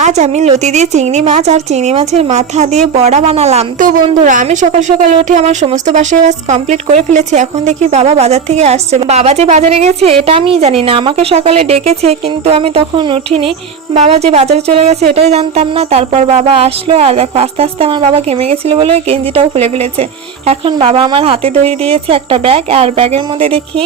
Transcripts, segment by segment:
আজ আমি লতি দিয়ে চিংড়ি মাছ আর চিংড়ি মাছের মাথা দিয়ে বড়া বানালাম। তো বন্ধুরা, আমি সকাল সকাল উঠে আমার সমস্ত বাসায় কাজ কমপ্লিট করে ফেলেছি। এখন দেখি বাবা বাজার থেকে আসছে। বাবা যে বাজারে গেছে এটা আমি জানি না, আমাকে সকালে ডেকেছে কিন্তু আমি তখন উঠিনি। বাবা যে বাজারে চলে গেছে এটাই জানতাম না। তারপর বাবা আসলো আর দেখো আস্তে আস্তে আমার বাবা ঘেমে গেছিল বলে গেঞ্জিটাও খুলে ফেলেছে। এখন বাবা আমার হাতে ধরিয়ে দিয়েছে একটা ব্যাগ, আর ব্যাগের মধ্যে দেখি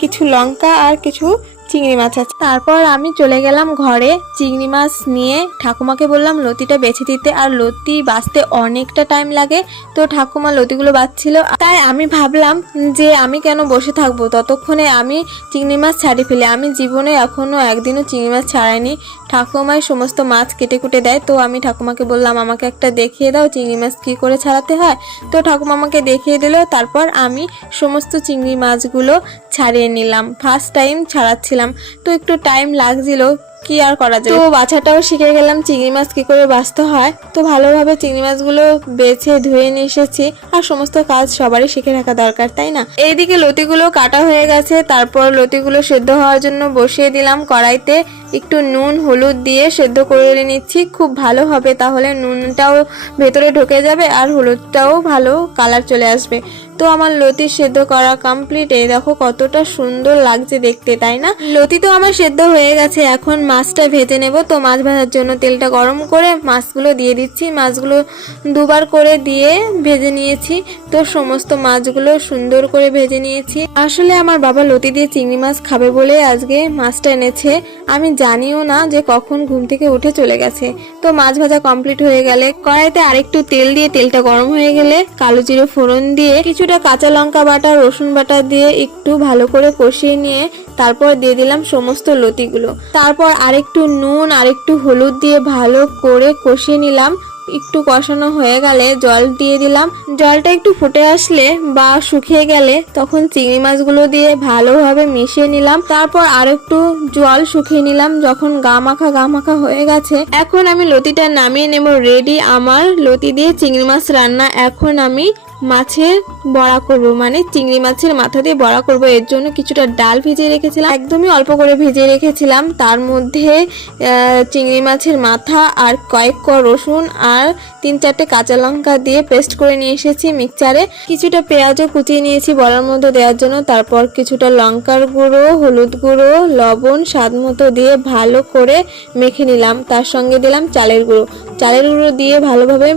কিছু লঙ্কা আর কিছু চিংড়ি মাছ আছে। তারপর আমি চলে গেলাম ঘরে চিংড়ি মাছ নিয়ে। ঠাকুমাকে বললাম লতিটা বেছে দিতে, আর লতি বাছতে অনেকটা টাইম লাগে। তো ঠাকুমা লতিগুলো বাছছিল, তাই আমি ভাবলাম যে আমি কেন বসে থাকবো, ততক্ষণে আমি চিংড়ি মাছ ছাড়িয়ে ফেলি। আমি জীবনে এখনো একদিনও চিংড়ি মাছ ছাড়াইনি। ঠাকুমাই সমস্ত মাছ কেটে কুটে দেয়। তো আমি ঠাকুমাকে বললাম আমাকে একটা দেখিয়ে দাও চিংড়ি মাছ কী করে ছাড়াতে হয়। তো ঠাকুমা আমাকে দেখিয়ে দিল। তারপর আমি সমস্ত চিংড়ি মাছগুলো ছাড়িয়ে নিলাম। ফার্স্ট টাইম ছাড়াচ্ছিলাম, তো একটু টাইম লাগছিল, কি আর করা যায়। তো বাছাটাও শিখে গেলাম চিংড়ি মাছ কি করে বাছতে হয়। তো ভালোভাবে চিংড়ি মাছগুলো বেছে ধুয়ে নিয়ে এসেছি। আর সমস্ত কাজ সবারই শিখে রাখা দরকার, তাই না? এইদিকে লতিগুলো কাটা হয়ে গেছে। তারপর লতিগুলো সেদ্ধ হওয়ার জন্য বসিয়ে দিলাম কড়াইতে। একটু নুন হলুদ দিয়ে সেদ্ধ করে নিচ্ছি খুব ভালো হবে, তাহলে নুনটাও ভেতরে ঢুকে যাবে আর হলুদটাও ভালো কালার চলে আসবে। তো আমার লতি সেদ্ধ করা কমপ্লিট। এই দেখো কতটা সুন্দর লাগছে দেখতে, তাই না? লতি তো আমার সেদ্ধ হয়ে গেছে। এখন মাছটা ভেজে নেব। তো মাছ ভাজার জন্য তেলটা গরম করে মাছগুলো দিয়ে দিচ্ছি। মাছগুলো দুবার করে দিয়ে ভেজে নিয়েছি। তো সমস্ত মাছগুলো সুন্দর করে ভেজে নিয়েছি। আসলে আমার বাবা লতি দিয়ে চিংড়ি মাছ খাবে বলে আজকে মাছটা এনেছে। আমি জানিও না যে কখন ঘুম থেকে উঠে চলে গেছে। তো মাছ ভাজা কমপ্লিট হয়ে গেলে কড়াইতে আরেকটু তেল দিয়ে, তেলটা গরম হয়ে গেলে কালো জিরে ফোড়ন দিয়ে কিছুটা কাঁচা লঙ্কা বাটা রসুন বাটা দিয়ে একটু ভালো করে কষিয়ে নিয়ে তারপর দিয়ে দিলাম সমস্ত লতিগুলো। তারপর আরেকটু নুন আরেকটু হলুদ দিয়ে ভালো করে কষিয়ে নিলাম। একটু কষানো হয়ে গেলে জল দিয়ে দিলাম। জলটা একটু ফুটে আসলে বা শুকিয়ে গেলে তখন চিংড়ি মাছগুলো দিয়ে ভালোভাবে মিশিয়ে নিলাম। তারপর আরেকটু জল শুকিয়ে নিলাম। যখন গা মাখা হয়ে গেছে, এখন আমি লতিটা নামিয়ে নেব। রেডি আমার লতি দিয়ে চিংড়ি মাছ রান্না। এখন আমি মাছের বড়া করব, মানে চিংড়ি মাছের মাথা দিয়ে বড়া করব। এর জন্য কিছুটা ডাল ভিজিয়ে রেখেছিলাম, একদমই অল্প করে ভিজিয়ে রেখেছিলাম। তার মধ্যে চিংড়ি মাছের মাথা আর কয়েক কোয়া রসুন আর 3-4টে কাঁচা লঙ্কা দিয়ে পেস্ট করে নিয়ে এসেছি মিক্সচারে। কিছুটা পেঁয়াজও কুচিয়ে নিয়েছি বড়ার মধ্যে দেওয়ার জন্য। তারপর কিছুটা লঙ্কার গুঁড়ো, হলুদ গুঁড়ো, লবণ স্বাদ মতো দিয়ে ভালো করে মেখে নিলাম। তার সঙ্গে দিলাম চালের গুঁড়ো দিয়ে ভালোভাবে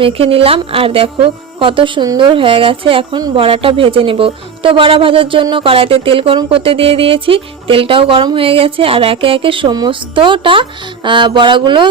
মেখে নিলাম। আর দেখো কত সুন্দর হয়ে গেছে। এখন বড়াটা ভেজে নেব। তো বড়া ভাজার জন্য কড়াইতে তেল গরম করতে দিয়ে দিয়েছি। তেলটাও গরম হয়ে গেছে আর একে একে সমস্তটা বড়াগুলো